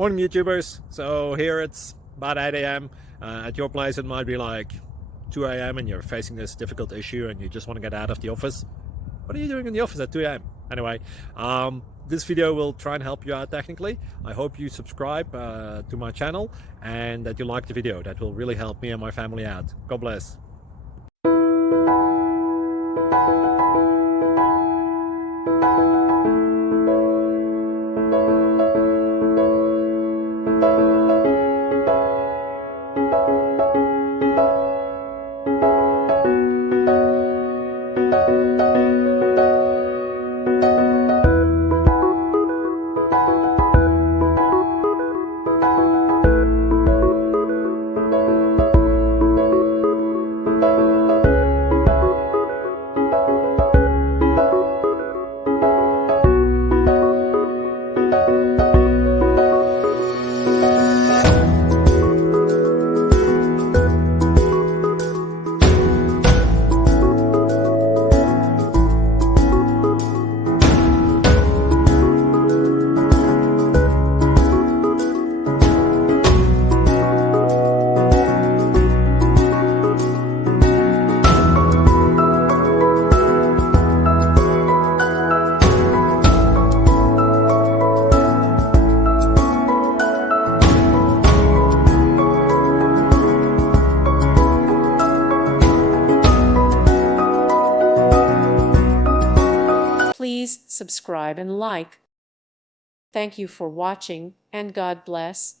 Morning, YouTubers. So here it's about 8 a.m. At your place, it might be like 2 a.m. and you're facing this difficult issue and you just want to get out of the office. What are you doing in the office at 2 a.m.? Anyway, this video will try and help you out technically. I hope you subscribe to my channel and that you like the video. That will really help me and my family out. God bless. Please subscribe and like. Thank you for watching, and God bless.